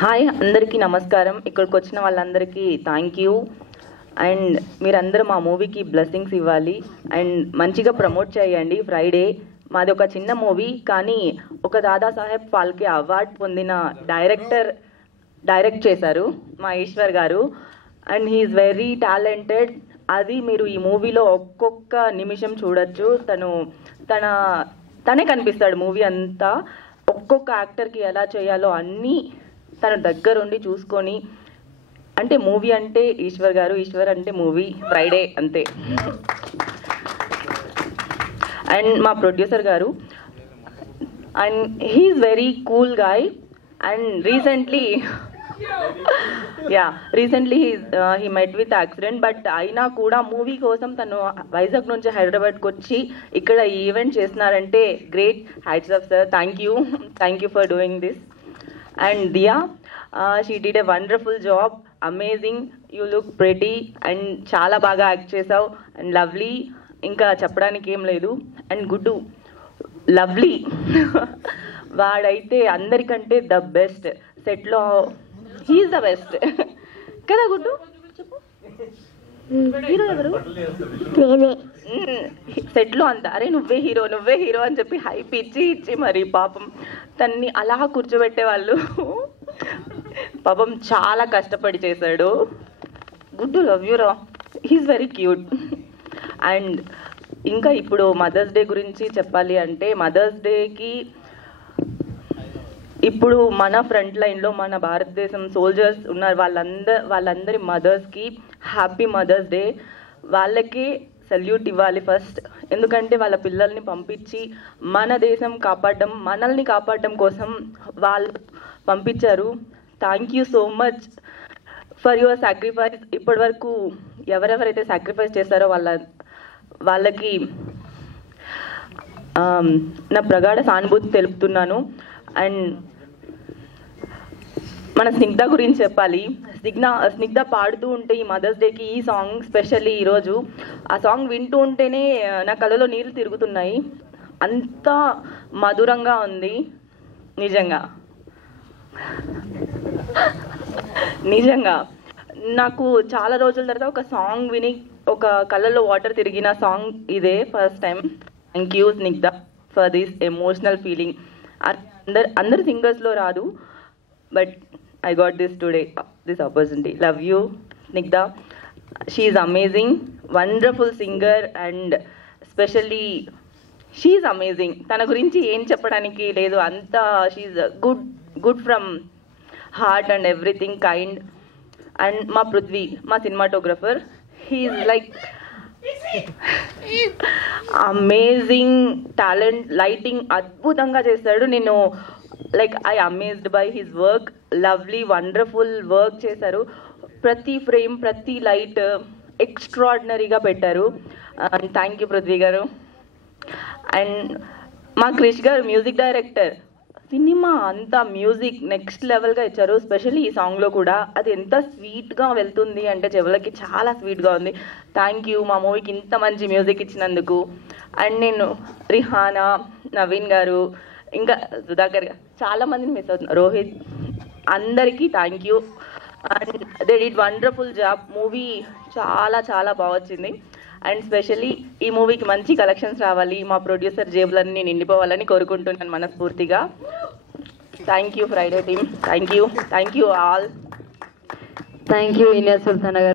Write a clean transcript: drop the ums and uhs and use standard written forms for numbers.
Hi అందరికీ నమస్కారం. ఇక్కడికి వచ్చిన వాళ్ళందరికీ థ్యాంక్ యూ. అండ్ మీరందరూ మా మూవీకి బ్లెస్సింగ్స్ ఇవ్వాలి అండ్ మంచిగా ప్రమోట్ చేయండి. ఫ్రైడే మాది ఒక చిన్న మూవీ, కానీ ఒక దాదాసాహెబ్ ఫాల్కే అవార్డ్ పొందిన డైరెక్ట్ చేశారు మా Eshwar garu. And he's very talented. అది మీరు ఈ మూవీలో ఒక్కొక్క నిమిషం చూడొచ్చు. తనే కనిపిస్తాడు మూవీ అంతా. ఒక్కొక్క యాక్టర్కి ఎలా చేయాలో అన్నీ తను దగ్గరుండి చూసుకొని, అంటే మూవీ అంటే ఈశ్వర్ గారు, ఈశ్వర్ అంటే మూవీ, ఫ్రైడే అంతే. అండ్ మా producer garu, and he's very cool guy. And recently he met with accident, but అయినా కూడా మూవీ కోసం తను వైజాగ్ నుంచి హైదరాబాద్కి వచ్చి ఇక్కడ ఈవెంట్ చేస్తున్నారంటే great. Hats off sir. Thank you for doing this. And Diya, she did a wonderful job. Amazing, you look pretty and చాలా బాగా యాక్ట్ చేసావు. అండ్ లవ్లీ, ఇంకా చెప్పడానికి ఏం లేదు. అండ్ గుడ్డు, లవ్లీ వాడైతే అందరికంటే ద బెస్ట్ సెట్లో. హీఈస్ ద బెస్ట్ కదా గుడ్డు? చెప్పు, హీరో ఎవరు సెట్లో అంతా? అరే నువ్వే హీరో అని చెప్పి హైప్ ఇచ్చి మరి పాపం తన్ని అలా కూర్చోబెట్టేవాళ్ళు. పాపం చాలా కష్టపడి చేశాడు. గుడ్డు లవ్ యూరా, హీఈస్ వెరీ క్యూట్. అండ్ ఇంకా ఇప్పుడు మదర్స్ డే గురించి చెప్పాలి అంటే, మదర్స్ డేకి ఇప్పుడు మన ఫ్రంట్ లైన్లో మన భారతదేశం సోల్జర్స్ ఉన్నారు. వాళ్ళందరి మదర్స్కి హ్యాపీ మదర్స్ డే. వాళ్ళకి సెల్యూట్ ఇవ్వాలి ఫస్ట్, ఎందుకంటే వాళ్ళ పిల్లల్ని పంపించి మన దేశం కాపాడడం, మనల్ని కాపాడడం కోసం వాళ్ళు పంపించారు. Thank you so much for your sacrifice. ఇప్పటి వరకు ఎవరెవరైతే సాక్రిఫైస్ చేస్తారో వాళ్ళకి నా ప్రగాఢ సానుభూతి తెలుపుతున్నాను. అండ్ మన స్నిగ్ధ గురించి చెప్పాలి. స్నిగ్ధ పాడుతూ ఉంటే ఈ మదర్స్ డేకి ఈ సాంగ్, స్పెషల్లీ ఈరోజు ఆ సాంగ్ వింటూ ఉంటేనే నా కళ్ళలో నీళ్ళు తిరుగుతున్నాయి. అంత మధురంగా ఉంది నిజంగా. నాకు చాలా రోజుల తర్వాత ఒక సాంగ్ విని ఒక కళ్ళలో వాటర్ తిరిగిన సాంగ్ ఇదే, first time. Thank you Snigdha for this emotional feeling. అందరు సింగర్స్లో రాదు, but I got this opportunity. Love you, Snigdha. She is amazing, wonderful singer, and especially she is amazing. Tana gurinchi em cheppadaniki ledu, anta she is good from heart and everything, kind. And ma Prithvi, ma cinematographer, he is like amazing talent. Lighting adbhutanga chestadu. Nenu like I amazed by his work. Lovely, wonderful work చేశారు. ప్రతి frame, ప్రతి light ఎక్స్ట్రాడినరీగా పెట్టారు. Thank you Prithvi గారు. And మా క్రిష్ గారు music director. Cinema అంతా music next లెవెల్గా ఇచ్చారు. స్పెషల్లీ ఈ సాంగ్లో కూడా అది ఎంత స్వీట్గా వెళ్తుంది అంటే చెవులకి చాలా స్వీట్గా ఉంది. థ్యాంక్ యూ మా మూవీకి ఇంత మంచి మ్యూజిక్ ఇచ్చినందుకు. అండ్ నేను రిహానా, నవీన్ గారు, ఇంకా సుధాకర్ గారు, చాలా మందిని మిస్ అవుతున్నారు, రోహిత్, అందరికీ thank you. And they did wonderful job. Movie చాలా చాలా బాగా వచ్చింది. అండ్ స్పెషల్లీ ఈ మూవీకి మంచి కలెక్షన్స్ రావాలి, మా ప్రొడ్యూసర్ జేబులన్నీ నిండిపోవాలని కోరుకుంటున్నాను మనస్ఫూర్తిగా. Thank you Friday team. Thank you all. Thank you Ilyas Sultana గారు.